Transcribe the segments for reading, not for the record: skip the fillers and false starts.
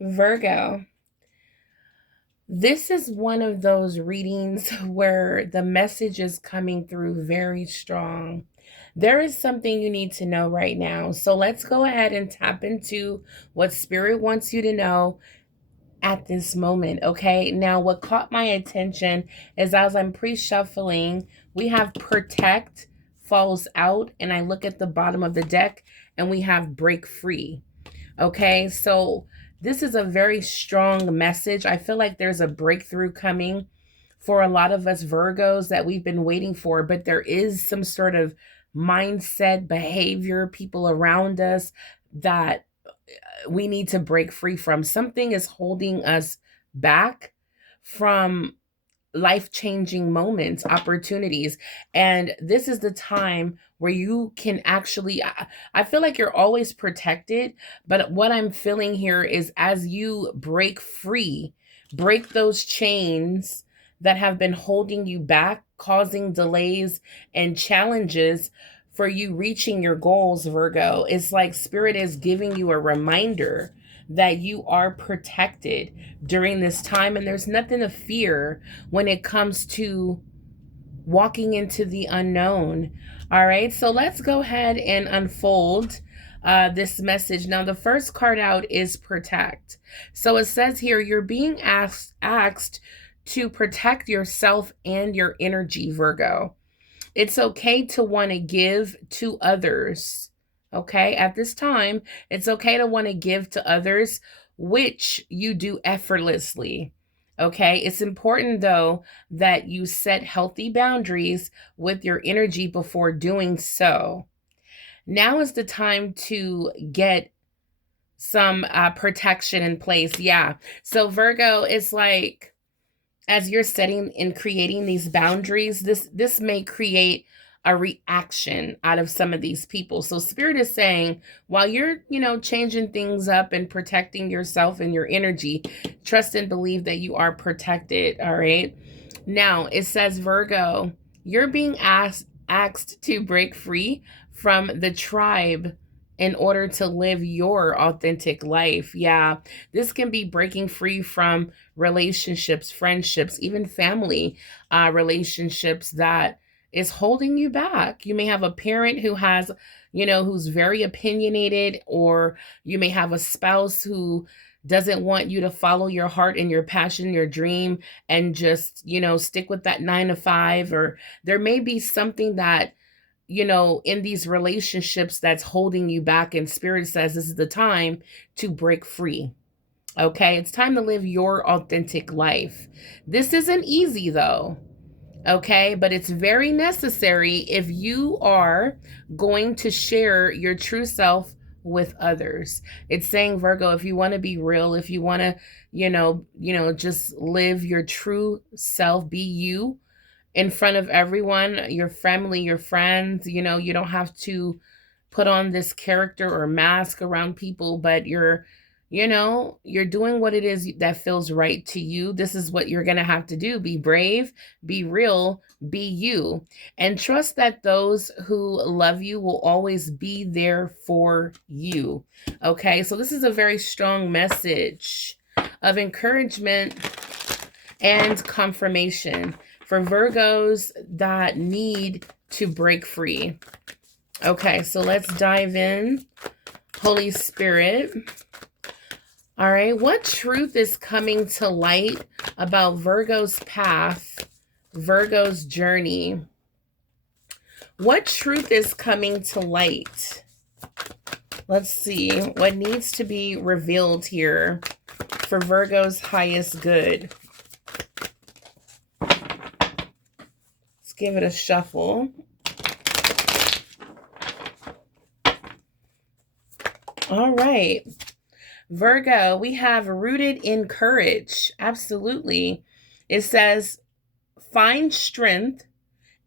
Virgo, this is one of those readings where the message is coming through very strong. There is something you need to know right now. So let's go ahead and tap into what Spirit wants you to know at this moment, okay? Now, what caught my attention is as I'm pre shuffling, we have protect falls out, and I look at the bottom of the deck and we have break free. Okay, so this is a very strong message. I feel like there's a breakthrough coming for a lot of us Virgos that we've been waiting for, but there is some sort of mindset, behavior, people around us that we need to break free from. Something is holding us back from life changing moments, opportunities. And this is the time where you can actually, I feel like you're always protected. But what I'm feeling here is as you break free, break those chains that have been holding you back, causing delays and challenges for you reaching your goals, Virgo. It's like Spirit is giving you a reminder that you are protected during this time, and there's nothing to fear when it comes to walking into the unknown. All right, so let's go ahead and unfold this message. Now, the first card out is protect. So it says here, you're being asked to protect yourself and your energy, Virgo. It's okay to want to give to others. Okay, at this time, it's okay to want to give to others, which you do effortlessly. Okay, it's important though that you set healthy boundaries with your energy before doing so. Now is the time to get some protection in place. Yeah. So, Virgo is like, as you're setting and creating these boundaries, this may create a reaction out of some of these people. So Spirit is saying, while you're, changing things up and protecting yourself and your energy, trust and believe that you are protected. All right. Now it says, Virgo, you're being asked to break free from the tribe in order to live your authentic life. Yeah, this can be breaking free from relationships, friendships, even family relationships that is holding you back. You may have a parent who has, who's very opinionated, or you may have a spouse who doesn't want you to follow your heart and your passion, your dream, and just, stick with that 9 to 5. Or there may be something that, in these relationships that's holding you back. And Spirit says this is the time to break free. Okay, it's time to live your authentic life. This isn't easy though. Okay, but it's very necessary if you are going to share your true self with others. It's saying, Virgo, if you want to be real, if you want to, just live your true self, be you in front of everyone, your family, your friends, you don't have to put on this character or mask around people, but you're doing what it is that feels right to you. This is what you're going to have to do. Be brave, be real, be you, and trust that those who love you will always be there for you. Okay, so this is a very strong message of encouragement and confirmation for Virgos that need to break free. Okay, so let's dive in. Holy Spirit. All right, what truth is coming to light about Virgo's path, Virgo's journey? What truth is coming to light? Let's see what needs to be revealed here for Virgo's highest good. Let's give it a shuffle. All right. Virgo, we have rooted in courage. Absolutely. It says, find strength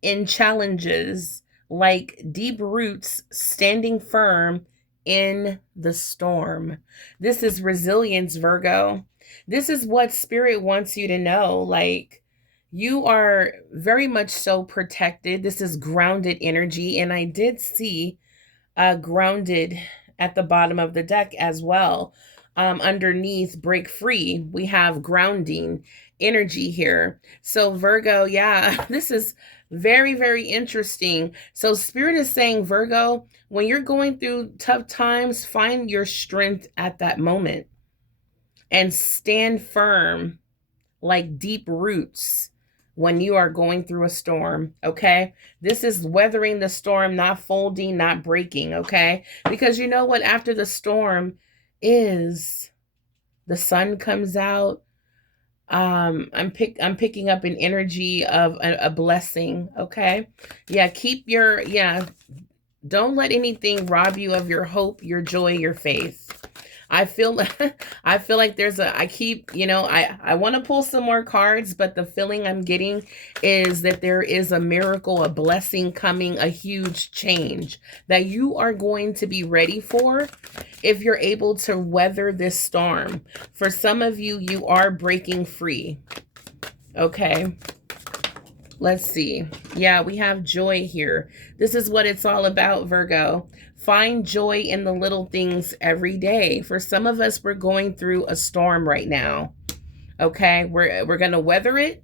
in challenges like deep roots standing firm in the storm. This is resilience, Virgo. This is what Spirit wants you to know. Like, you are very much so protected. This is grounded energy. And I did see grounded at the bottom of the deck as well. underneath break free. We have grounding energy here. So Virgo, yeah, this is very, very interesting. So Spirit is saying, Virgo, when you're going through tough times, find your strength at that moment and stand firm like deep roots when you are going through a storm, okay? This is weathering the storm, not folding, not breaking, okay? Because you know what? After the storm is the sun comes out. I'm picking up an energy of a blessing, okay? Yeah, don't let anything rob you of your hope, your joy, your faith. I feel I feel like there's a I keep, I want to pull some more cards, but the feeling I'm getting is that there is a miracle, a blessing coming, a huge change that you are going to be ready for if you're able to weather this storm. For some of you, you are breaking free. Okay. Let's see. Yeah, we have joy here. This is what it's all about, Virgo. Find joy in the little things every day. For some of us, we're going through a storm right now. Okay, we're going to weather it.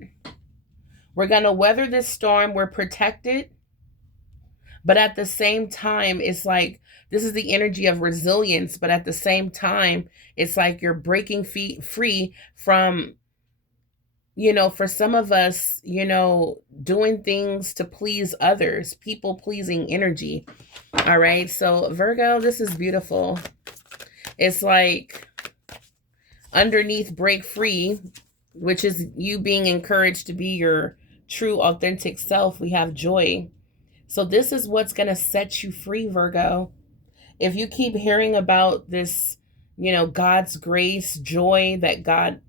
We're going to weather this storm. We're protected. But at the same time, it's like this is the energy of resilience. But at the same time, it's like you're breaking free from, for some of us, doing things to please others, people pleasing energy. All right. So Virgo, this is beautiful. It's like underneath break free, which is you being encouraged to be your true, authentic self. We have joy. So this is what's going to set you free, Virgo. If you keep hearing about this, God's grace, joy that God,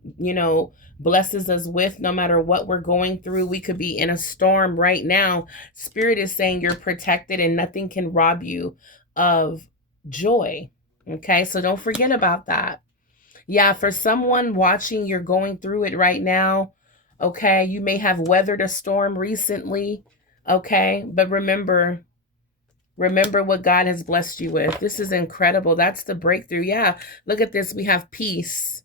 blesses us with, no matter what we're going through. We could be in a storm right now. Spirit is saying you're protected and nothing can rob you of joy. Okay, so don't forget about that. Yeah, for someone watching, you're going through it right now. Okay, you may have weathered a storm recently. Okay, but remember what God has blessed you with. This is incredible. That's the breakthrough. Yeah, look at this. We have peace.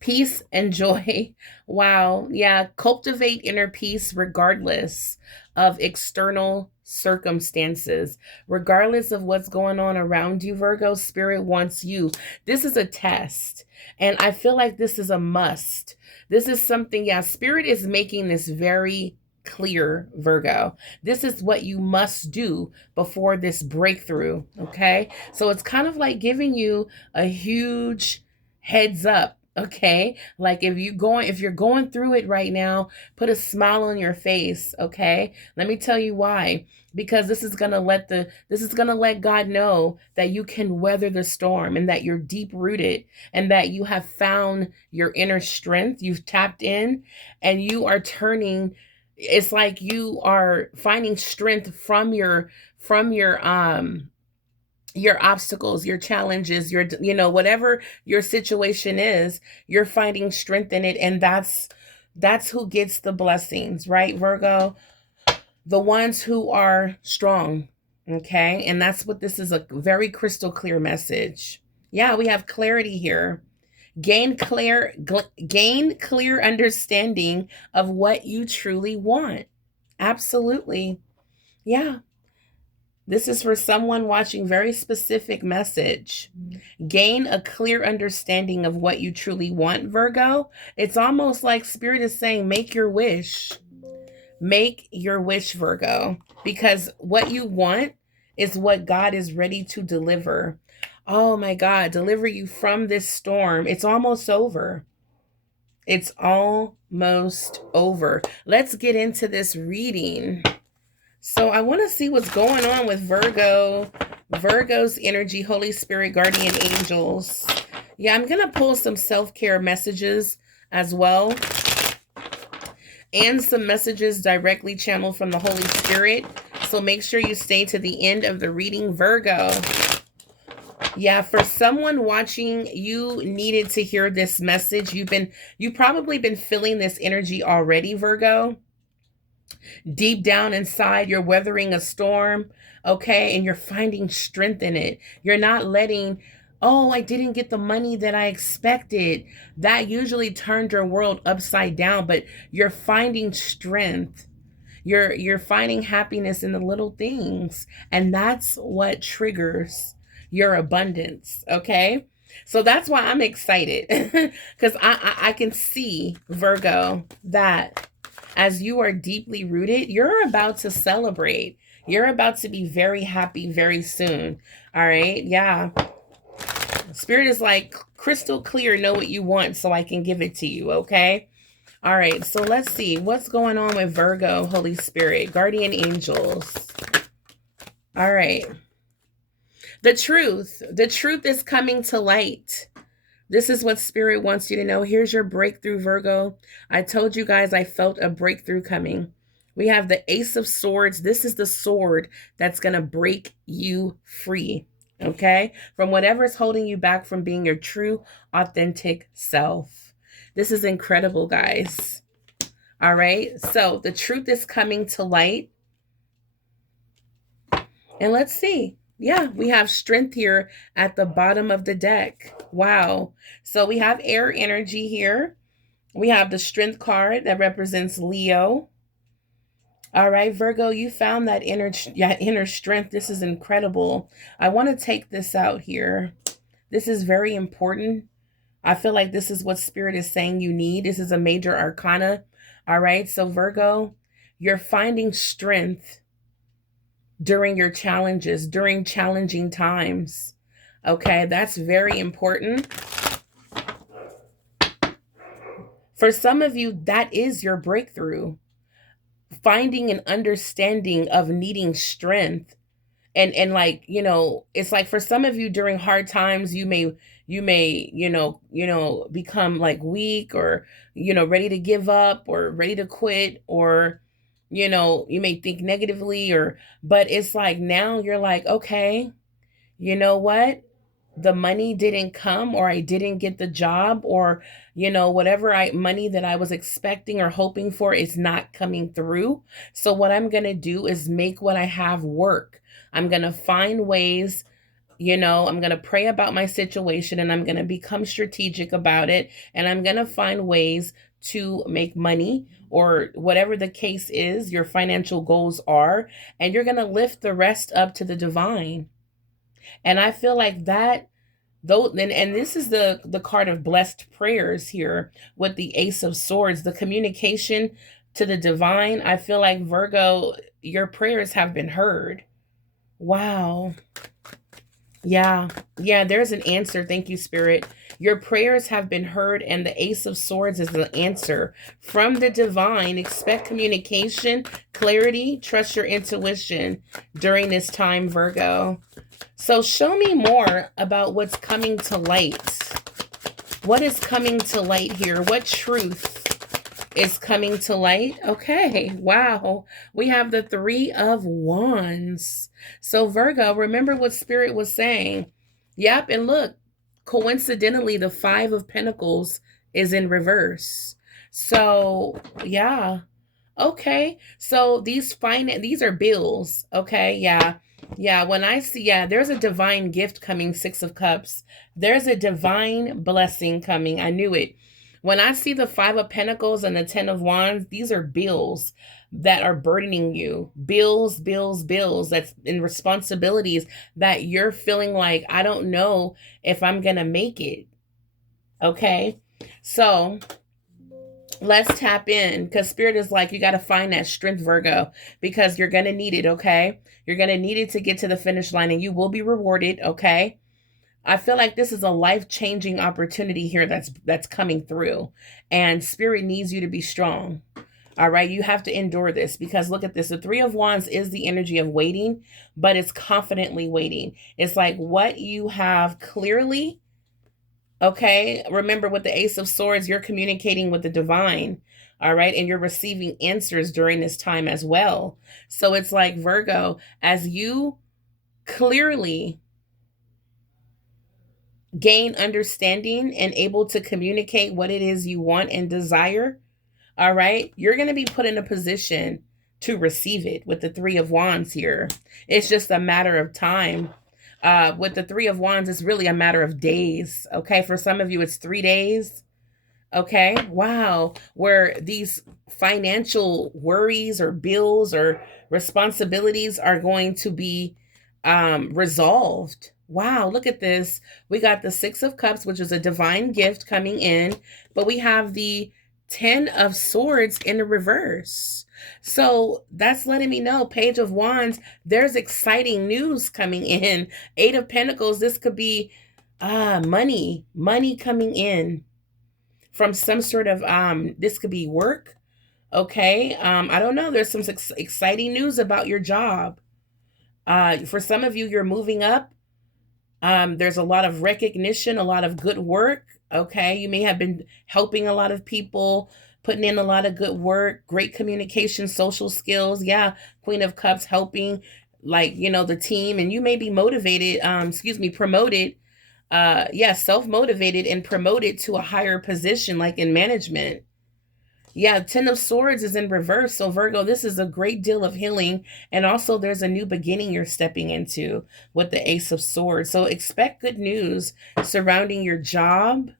Peace and joy. Wow. Yeah. Cultivate inner peace regardless of external circumstances. Regardless of what's going on around you, Virgo, Spirit wants you. This is a test. And I feel like this is a must. This is something, Spirit is making this very clear, Virgo. This is what you must do before this breakthrough. Okay. So it's kind of like giving you a huge heads up. Okay. Like if you're going through it right now, put a smile on your face. Okay. Let me tell you why. Because this is going to let God know that you can weather the storm and that you're deep rooted and that you have found your inner strength. You've tapped in and you are turning. It's like you are finding strength from your obstacles, your challenges, your, whatever your situation is, you're finding strength in it. And that's who gets the blessings, right, Virgo? The ones who are strong. Okay. And that's what this is, a very crystal clear message. Yeah, we have clarity here. Gain clear understanding of what you truly want. Absolutely. Yeah. This is for someone watching, very specific message. Gain a clear understanding of what you truly want, Virgo. It's almost like Spirit is saying, make your wish. Make your wish, Virgo, because what you want is what God is ready to deliver. Oh my God, deliver you from this storm. It's almost over. It's almost over. Let's get into this reading. So I want to see what's going on with Virgo, Virgo's energy, Holy Spirit, guardian angels. Yeah, I'm going to pull some self-care messages as well. And some messages directly channeled from the Holy Spirit. So make sure you stay to the end of the reading, Virgo. Yeah, for someone watching, you needed to hear this message. You've probably been feeling this energy already, Virgo. Deep down inside, you're weathering a storm, okay? And you're finding strength in it. You're not letting Oh, I didn't get the money that I expected. That usually turned your world upside down, but you're finding strength. You're finding happiness in the little things, and that's what triggers your abundance, okay? So that's why I'm excited because I can see, Virgo, that as you are deeply rooted, you're about to celebrate. You're about to be very happy very soon. All right. Yeah. Spirit is like crystal clear, know what you want so I can give it to you. Okay. All right. So let's see what's going on with Virgo, Holy Spirit, guardian angels. All right. The truth is coming to light. This is what Spirit wants you to know. Here's your breakthrough, Virgo. I told you guys I felt a breakthrough coming. We have the Ace of Swords. This is the sword that's going to break you free, okay? From whatever's holding you back from being your true, authentic self. This is incredible, guys. All right? So the truth is coming to light. And let's see. Yeah, we have strength here at the bottom of the deck. Wow. So we have air energy here. We have the strength card that represents Leo. All right, Virgo, you found that inner strength. This is incredible. I want to take this out here. This is very important. I feel like this is what Spirit is saying you need. This is a major arcana. All right, so Virgo, you're finding strength during your challenges, during challenging times. Okay, that's very important. For some of you, that is your breakthrough. Finding an understanding of needing strength. And like, you know, it's like for some of you during hard times, you may, become like weak or, ready to give up or ready to quit or, you may think negatively but it's like now you're like, okay, you know what? The money didn't come or I didn't get the job or whatever money that I was expecting or hoping for is not coming through. So what I'm going to do is make what I have work. I'm going to find ways, I'm going to pray about my situation and I'm going to become strategic about it and I'm going to find ways to make money or whatever the case is, your financial goals are, and you're going to lift the rest up to the divine. And I feel like that, though, and this is the card of blessed prayers here with the Ace of Swords, the communication to the divine. I feel like, Virgo, your prayers have been heard. Wow. Yeah, there's an answer. Thank you, Spirit. Your prayers have been heard, and the Ace of Swords is the answer from the divine. Expect communication, clarity, trust your intuition during this time, Virgo. So show me more about what's coming to light. What is coming to light here? What truth is coming to light? Okay, wow. We have the Three of Wands. So Virgo, remember what Spirit was saying. Yep, and look, coincidentally, the Five of Pentacles is in reverse. So, yeah. Okay, so these are bills. Okay, yeah, when I see, there's a divine gift coming, Six of Cups. There's a divine blessing coming. I knew it. When I see the Five of Pentacles and the Ten of Wands, these are bills that are burdening you. Bills. That's in responsibilities that you're feeling like, I don't know if I'm going to make it. Okay, so let's tap in because Spirit is like, you got to find that strength, Virgo, because you're going to need it, okay? You're going to need it to get to the finish line and you will be rewarded, okay? I feel like this is a life-changing opportunity here that's coming through, and Spirit needs you to be strong. All right, you have to endure this because look at this. The Three of Wands is the energy of waiting, but it's confidently waiting. It's like what you have clearly. Okay, remember with the Ace of Swords, you're communicating with the divine, all right? And you're receiving answers during this time as well. So it's like, Virgo, as you clearly gain understanding and able to communicate what it is you want and desire, all right, you're going to be put in a position to receive it with the Three of Wands here. It's just a matter of time. With the Three of Wands, it's really a matter of days. Okay. For some of you, it's 3 days. Okay. Wow. Where these financial worries or bills or responsibilities are going to be resolved. Wow. Look at this. We got the Six of Cups, which is a divine gift coming in, but we have the Ten of Swords in the reverse. So that's letting me know, Page of Wands, there's exciting news coming in. Eight of Pentacles, this could be money coming in from some sort of this could be work. Okay. I don't know, there's some exciting news about your job. For some of you, you're moving up. There's a lot of recognition, a lot of good work. Okay. You may have been helping a lot of people, putting in a lot of good work, great communication, social skills. Yeah. Queen of Cups, helping, like, the team, and you may be motivated, promoted. Yeah, self-motivated and promoted to a higher position, like in management. Yeah, Ten of Swords is in reverse. So Virgo, this is a great deal of healing. And also there's a new beginning you're stepping into with the Ace of Swords. So expect good news surrounding your job.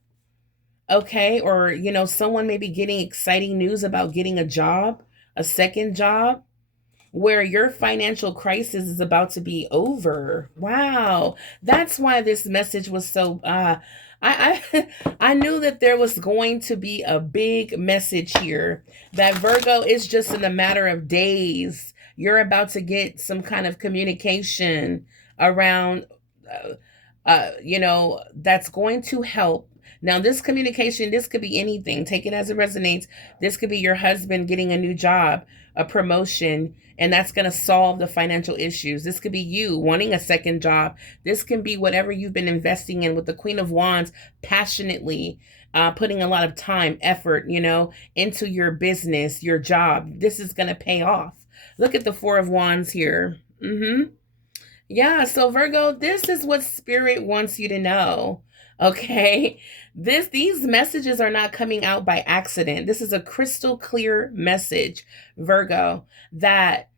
Okay. Or, someone may be getting exciting news about getting a job, a second job, where your financial crisis is about to be over. Wow. That's why this message was so I I knew that there was going to be a big message here, that Virgo is just in a matter of days. You're about to get some kind of communication around that's going to help. Now, this communication, this could be anything. Take it as it resonates. This could be your husband getting a new job, a promotion, and that's going to solve the financial issues. This could be you wanting a second job. This can be whatever you've been investing in with the Queen of Wands, passionately putting a lot of time, effort, into your business, your job. This is going to pay off. Look at the Four of Wands here. Yeah, so Virgo, this is what Spirit wants you to know. Okay. These messages are not coming out by accident. This is a crystal clear message, Virgo, that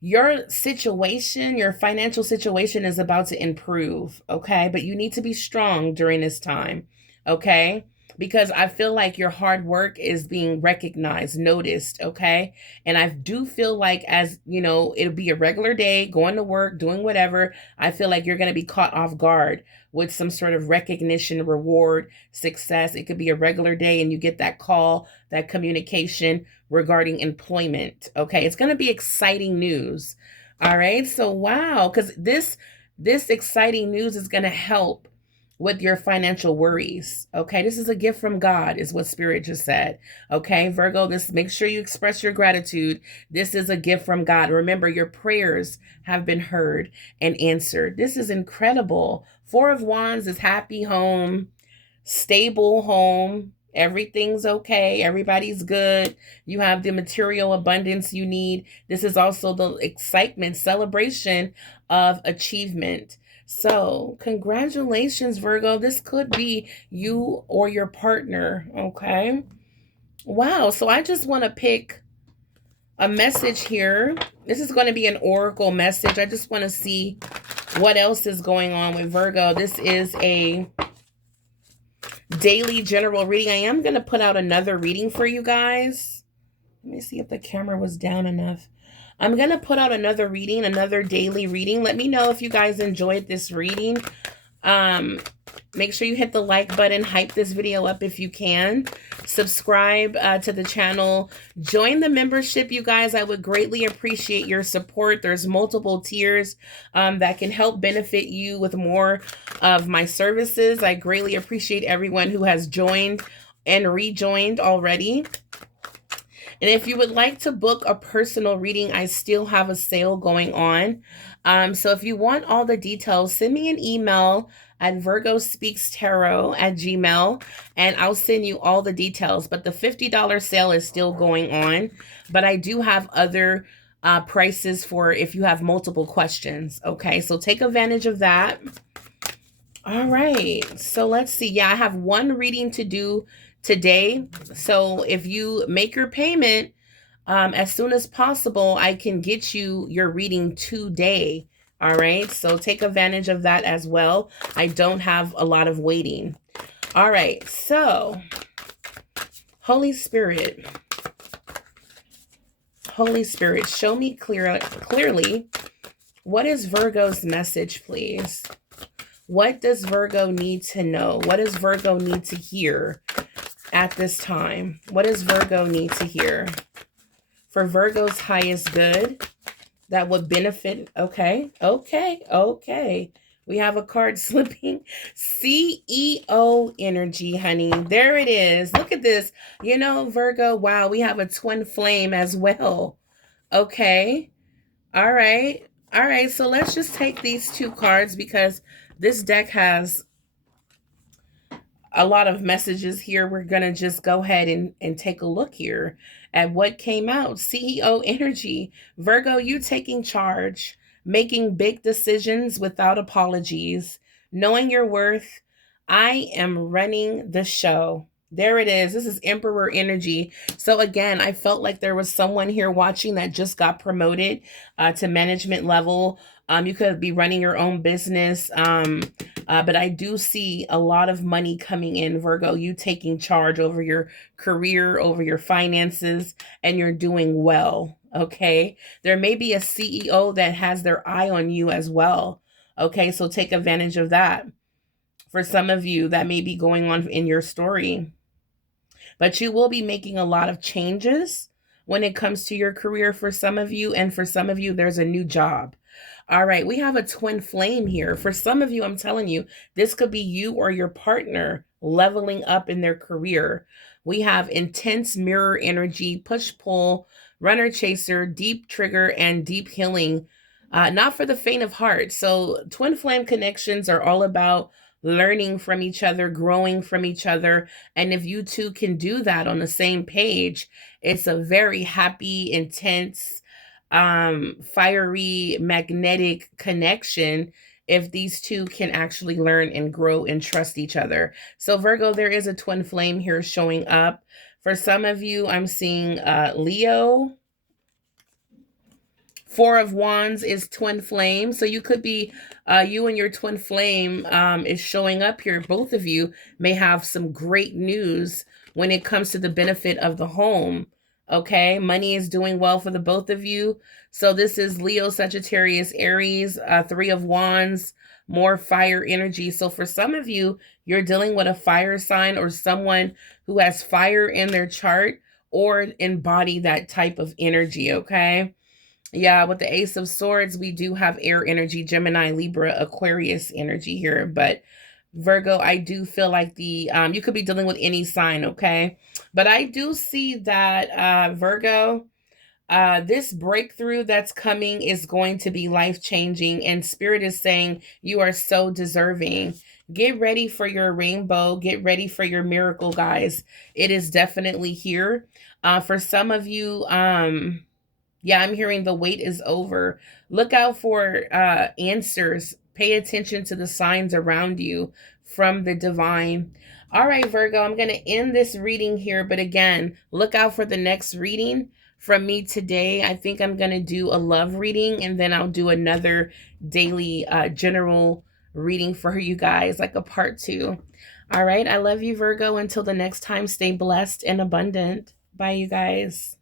your situation, your financial situation is about to improve. Okay. But you need to be strong during this time. Okay. Because I feel like your hard work is being recognized, noticed. Okay. And I do feel like, as it'll be a regular day, going to work, doing whatever. I feel like you're going to be caught off guard with some sort of recognition, reward, success. It could be a regular day and you get that call, that communication regarding employment. Okay. It's going to be exciting news. All right. So, wow. Because this exciting news is going to help with your financial worries. Okay. This is a gift from God, is what Spirit just said. Okay. Virgo, make sure you express your gratitude. This is a gift from God. Remember, your prayers have been heard and answered. This is incredible. Four of Wands is happy home, stable home. Everything's okay. Everybody's good. You have the material abundance you need. This is also the excitement, celebration of achievement. So congratulations, Virgo. This could be you or your partner. Okay. Wow. So I just want to pick a message here. This is going to be an oracle message. I just want to see what else is going on with Virgo. This is a daily general reading. I am going to put out another reading for you guys. Let me see if the camera was down enough. I'm going to put out another reading, another daily reading. Let me know if you guys enjoyed this reading. Make sure you hit the like button, hype this video up if you can. Subscribe to the channel. Join the membership, you guys. I would greatly appreciate your support. There's multiple tiers that can help benefit you with more of my services. I greatly appreciate everyone who has joined and rejoined already. And if you would like to book a personal reading, I still have a sale going on. So if you want all the details, send me an email at virgospeakstarot@gmail.com, and I'll send you all the details. But the $50 sale is still going on. But I do have other prices for if you have multiple questions. Okay, so take advantage of that. All right, so let's see. Yeah, I have one reading to do today. So if you make your payment as soon as possible, I can get you your reading today. All right, so take advantage of that as well. I don't have a lot of waiting. All right, so Holy Spirit, show me clearly, what is Virgo's message, please? What does Virgo need to know? What does Virgo need to hear at this time? What does Virgo need to hear? For Virgo's highest good, that would benefit. Okay. We have a card slipping. CEO energy, honey. There it is. Look at this. You know, Virgo, wow, we have a twin flame as well. Okay. All right. All right. So let's just take these two cards because this deck has a lot of messages here. We're going to just go ahead and take a look here at what came out. CEO energy. Virgo, you taking charge, making big decisions without apologies, knowing your worth. I am running the show. There it is. This is Emperor energy. So again, I felt like there was someone here watching that just got promoted to management level. You could be running your own business. But I do see a lot of money coming in, Virgo. You taking charge over your career, over your finances, and you're doing well. Okay. There may be a CEO that has their eye on you as well. Okay. So take advantage of that. For some of you, that may be going on in your story. But you will be making a lot of changes when it comes to your career for some of you. And for some of you, there's a new job. All right, we have a twin flame here. For some of you, I'm telling you, this could be you or your partner leveling up in their career. We have intense mirror energy, push-pull, runner chaser, deep trigger, and deep healing. Not for the faint of heart. So twin flame connections are all about learning from each other, growing from each other. And if you two can do that on the same page, it's a very happy, intense, fiery, magnetic connection if these two can actually learn and grow and trust each other. So Virgo, there is a twin flame here showing up. For some of you, I'm seeing Leo. Four of Wands is twin flame. So you could be, you and your twin flame is showing up here. Both of you may have some great news when it comes to the benefit of the home. Okay, money is doing well for the both of you. So this is Leo, Sagittarius, Aries, Three of Wands, more fire energy. So for some of you, you're dealing with a fire sign or someone who has fire in their chart or embody that type of energy, okay? Yeah, with the Ace of Swords, we do have air energy, Gemini, Libra, Aquarius energy here. But Virgo, I do feel like the you could be dealing with any sign, okay? But I do see that Virgo, this breakthrough that's coming is going to be life-changing, and Spirit is saying you are so deserving. Get ready for your rainbow. Get ready for your miracle, guys. It is definitely here. For some of you, yeah, I'm hearing the wait is over. Look out for answers. Pay attention to the signs around you from the divine. All right, Virgo, I'm going to end this reading here. But again, look out for the next reading from me today. I think I'm going to do a love reading, and then I'll do another daily general reading for you guys, like a part 2. All right, I love you, Virgo. Until the next time, stay blessed and abundant. Bye, you guys.